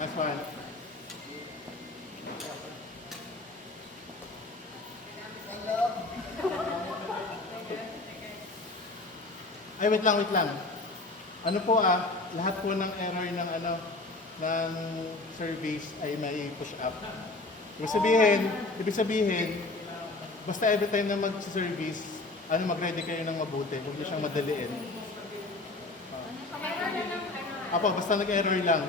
Last one. Ay, wait lang, wait lang. Ano po lahat po ng error ng ng service ay may push up. Ibig sabihin, basta every time na mag-service, mag-ready kayo ng mabuti, huwag niyo siyang madaliin. Apo, basta nag-error lang.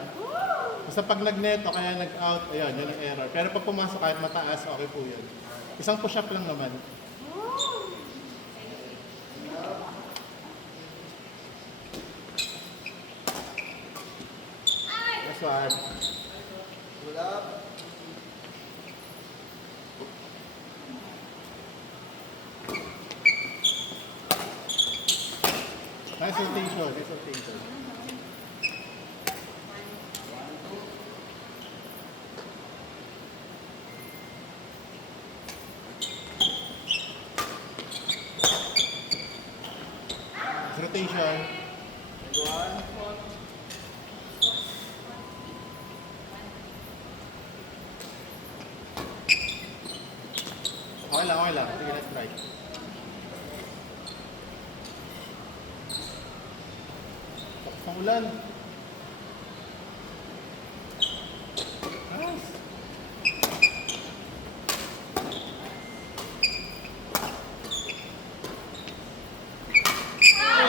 Basta pag nag-net o kaya nag-out, ayan, yun ang error. Pero pag pumasok kahit mataas, okay po yun. Isang push up lang naman. Last one. Pull up. Nice rotation, nice rotation. Nice rotation. Okay lang. Sige, let's try. Tapos ng ulan. Nice.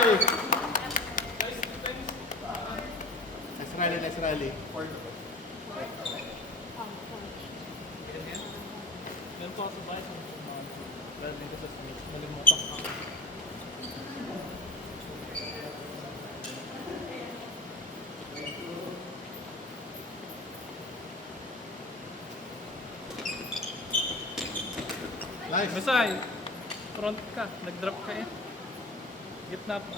Hey. Nice rally. Meron po ako sa bahay sa dahil din ko sa Smith. Nalimutan ko. Nice. Masay! Front ka. Nag-drop ka eh. Gitna pa.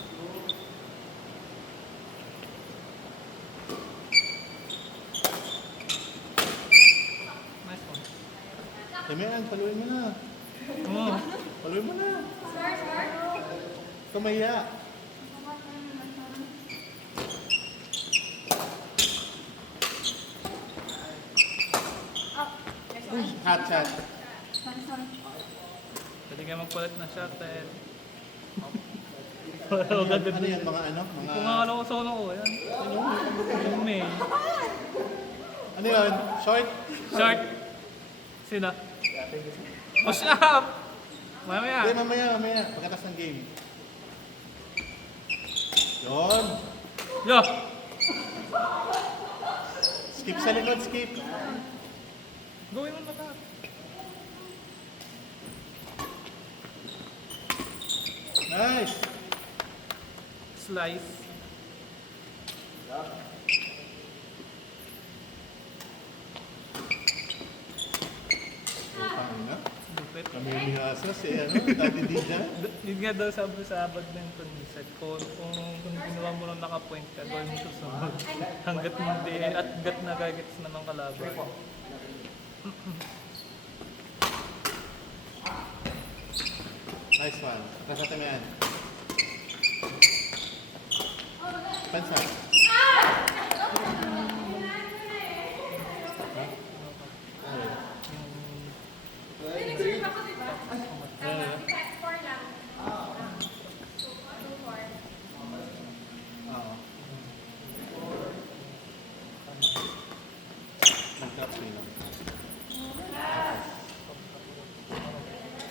Nice one. Damian, paluin mo na. Oo. Paluin mo na. Tumaya. Hot shot. Pwede kayo magpalit ng shot eh. Ano yan, mga Kung nga alam ko sa ko, yan. Yung May. Ano yun? Short? Short. Sino? Push up! Mamaya. Hindi, mamaya. Pagkatas ng game. Yun. Yo! Skip sa likod, skip. Gawin mo ba? Nice. Slice. Pangina. Lupit. Namimihasa si Daddy D dyan. Yun nga daw sabi sa badminton, said kung ginawa mo ng naka-point ka, gawin mo susunod. Hanggat hindi, at gat na gagets na ng kalaban. Nice one. Kasata mo yan. Pansa. Oo. Nag-drop sila.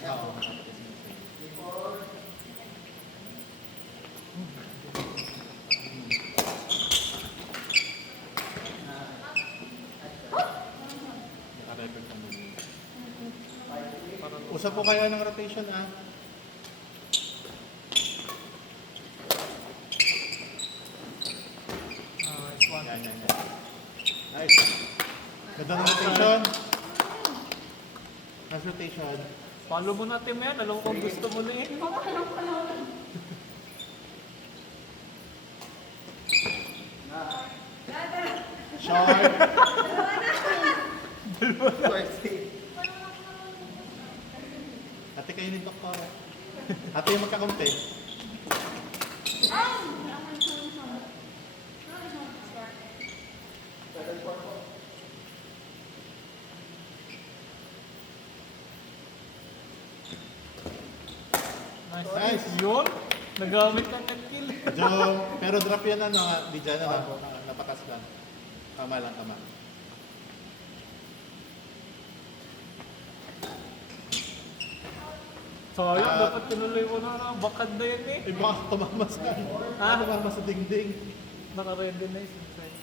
Oo. Naka-record ka muna. Usap po kayo ng rotation Nice one. Yan. Nice. Ganda ng rotation. Nice rotation. Follow mo natin yan, alam ko kung gusto mo na eh. Short. Ate kayo ni Doktor. Ate yung magkakampi. Oh! Nice. Yun. Nagamit ng kill. Medyo, pero drop yan ano nga, di dyan ano, napatas lang. Tama lang, tama. Sayang, Ah. dapat tinuloy mo na. Bakad na yan eh. Eh baka tumama sa, tumama sa dingding. Naka-ready na yung side.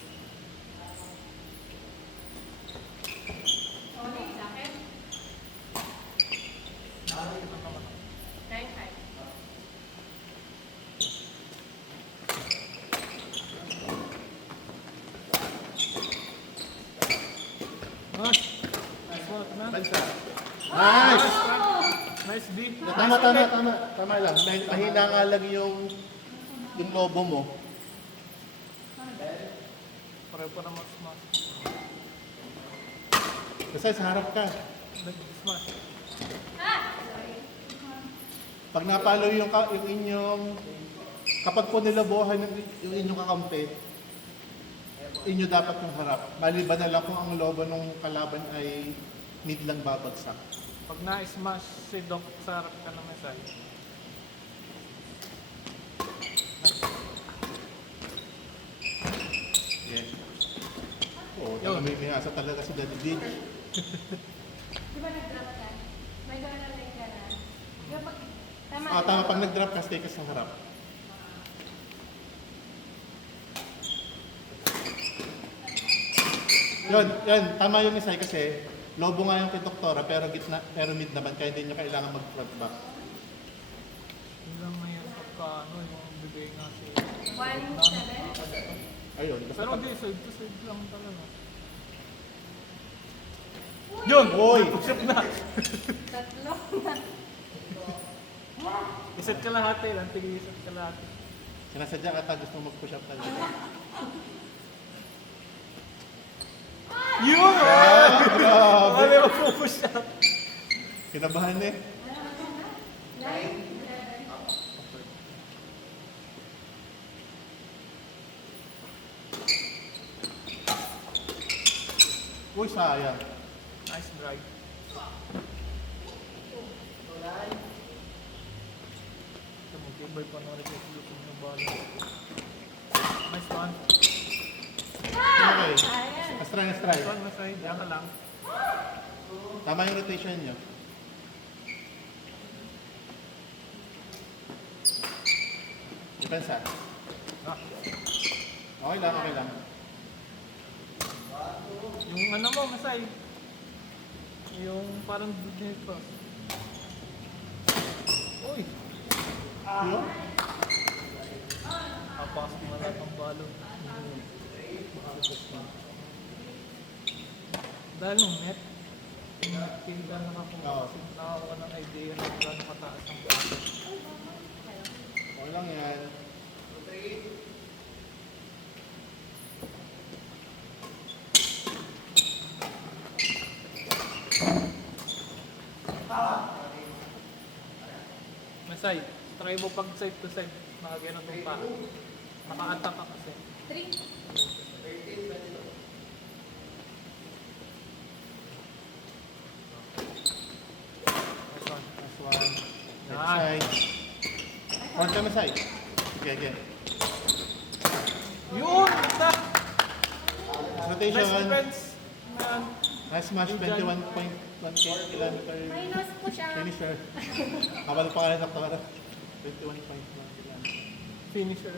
Nice. Nice work, man. Bansa. Nice! Nice deep. Tama, tama, tama. Tama lang. Mahina nga lang yung lobo mo. Pareho pa naman smash. Kasi sa harap ka. Nag-smash. Pag napalo yung inyong, kapag po nilabuhan yung inyong kakampi, inyo dapat yung harap. Maliban na lang kung ang lobo ng kalaban ay mid lang babagsak. Pag na-smash si Doc sa harap ka naman side. Yeah. Oo, Yun. may asa talaga si Daddy Dig. Di ba nag-drop ka? May gawin na rin ka na. Di ba pag... Tama. Tama, pag nag-drop ka, stay ka sa harap. Yun, tama yung isay kasi lobo nga yung kay Doktora pero gitna, pero mid naman kaya hindi nyo kailangan mag-front back. Yun lang na yan pagka ano, yung bigay nga si... 1-7. Ayun, basta Pero pag... hindi, side to side lang talaga. Yun! Oy! Push-up na! Tatlo. Iset ka lahat eh, lang tig-iset ka lahat. Sinasadya ka ta gusto mo mag-push up talaga. Yun! Grabe! Wala yung push up. Kinabahan eh. 9. Uy, sayang. Nice drive. Tumutibay pa na rin yung lupin ng bala. Nice one. Okay. Ayan. Let's try, let's try. Nice one, masay. Diyan ka lang. Tama yung rotation nyo. Depensa. Ah, Okay lang, okay lang. yung ano mo, masay. Yung parang dito. Uy! Yun? Kapas mo lahat ng balo. Dahil nung net, hindi ka nakakuha kasi nakakuha ng idea na gano'ng kataas ang balo. Okay lang yan. Masay, try mo pag side to side, nakagano itong pa. Naka-attack ka kasi. 3. Nice one. Last one. Next Ah. side. Front ka na side. Okay, again. Yun! Ta! Rotation. Nice defense! Man. Nice smash, 21.1 kilometer Minus push up. finisher. Kabalo pa ka rin Doktora. 21.1 kilometer. Finisher.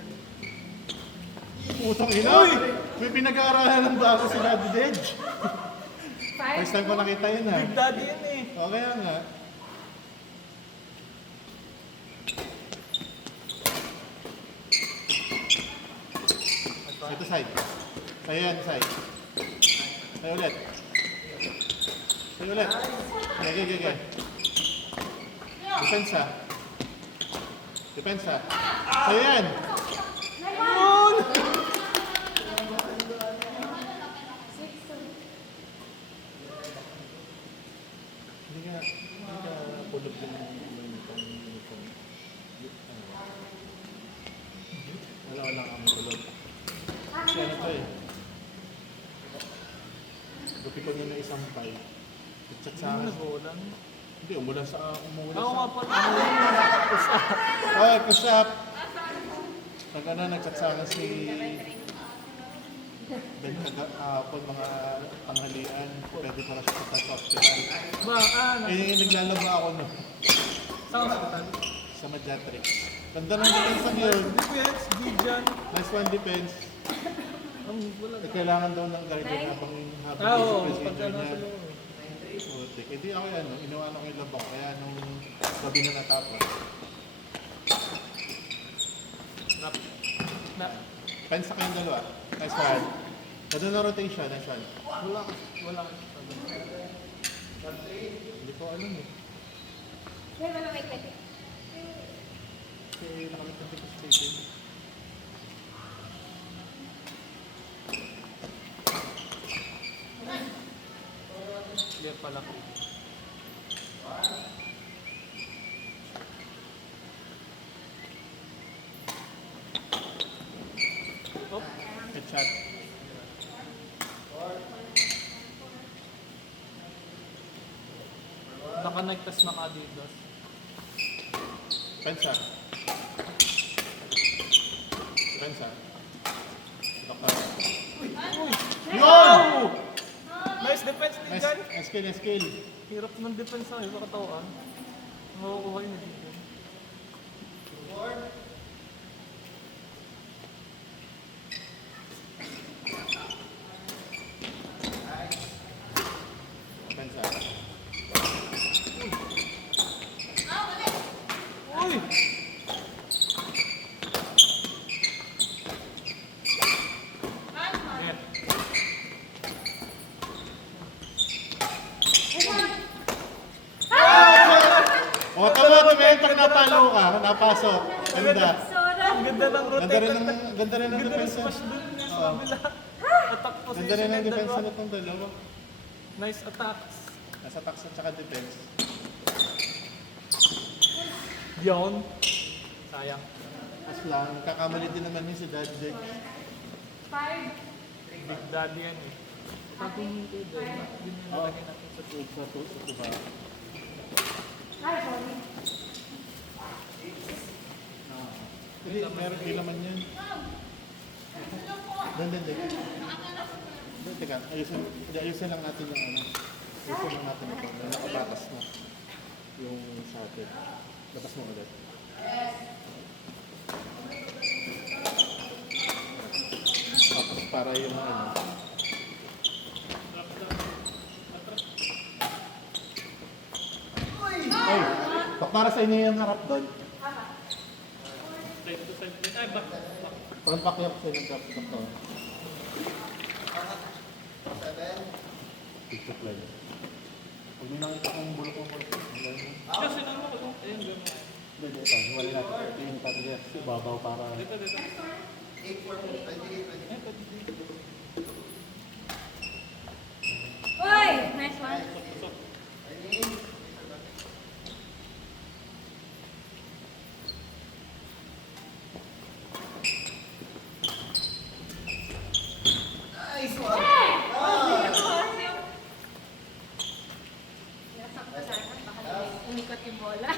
Putang ina! May pinag-aaralan ng bago si Daddy Dej. 5. First time ko nakita yun ha. Big Daddy yan eh. Okay nga. Ito side. Sa'yo yan, side. Sa'yo ulit. Sa'yo ulit. Okay, okay, okay. Depensa. Depensa. Sa'yo yan. Yun! 6. Hindi ka pulog din ng uniform. Wala kang pulog. Kasi ano to eh. Gupi ko niya na isang pie. Chat sa Saan akin. nag-ulan? Hindi, umulan sa... Ako nga pala. Okay, push up. Nagsatsama si... Ben kahapon mga tanghalian. Pwede pa na siya sa hospital. Ba, Eh, naglalaba ako no. sa hospital. Sa Mediatrix. Ganda ng defense lang yun. Defense, Dijan. Nice one defense. Wala. Eh, kailangan daw ng guardian habang Oo, yung pagka procedure nasa niya. loob. Putik. Hindi ako yan, no? Iniwan ko yung labak. Kaya nung gabi na natapos. Na, Pens sa kayong dalawa. Nice one. Ganda na rotation. Nice one. wala. Hindi ko alam eh. Wait. Kasi nakamit natin ko sa stadium. Clear pala ko. Oh, Good shot. naka-nigtas na ka-Adidas. Pensa. Pensa. Doktor. Yun! Nice defense ni Nice, Jan. nice skill, nice skill. Hirap ng defense sa iba katawan. Makukuha yun eh. Pensa. Uy! Net. O, tama, men. Pag napalo ka, napasok. Ganda. Sora. Ang ganda ng Ganda rin rotation. ng, ganda rin ng Ganda ng depensa. smash doon niya sa Oo. kabila. Attack Ganda position rin ng ng depensa dalawa. na itong dalawa. Nice attacks. Nasa tax at saka defense. Yun. Sayang. As lang, kakamali din naman yun si Dad Dick. 5. Big daddy yan eh. Pag dito din, din Oo. nalagay natin sa Sa tuba. Ay, sorry. Hindi, meron din naman yun. Hindi. Hindi, teka. Ayusin lang natin yung ano. Ayusin lang natin ito. Na nakabatas na. Yung sa atin. Labas mo ulit. Tapos para yung ano. Ay, para sa inyo yung harap doon. side to side. Ay, back. Parang pakyap sa inyo dapat ito. TikTok live. Huwag nyo nakita kung bulok-bulok. Kasi naman ako. Ayun, ganun. Hindi, ito. Hiwalay natin. Ito yung tabi si babaw para... Dito. Uy! Nice one. Nice one! Nasakta sana. Baka umikot yung bola.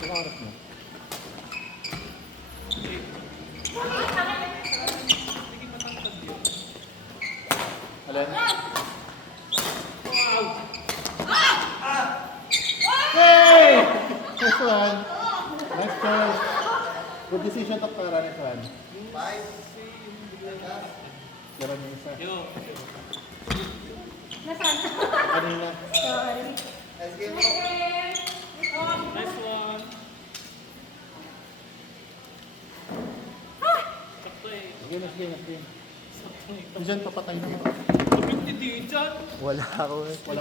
Ano oras mo? Alin? Hey! Nice one. Nice choice. Good decision, Doktora. Nice one. 5. Meron yung isa. Yo. Nasaan? Kanina. Sorry. Nice game. Nice one. Sakto eh. Game. Sakto eh. Diyan, papatay naman. Kapit ni Dijan. Wala ako eh. Wala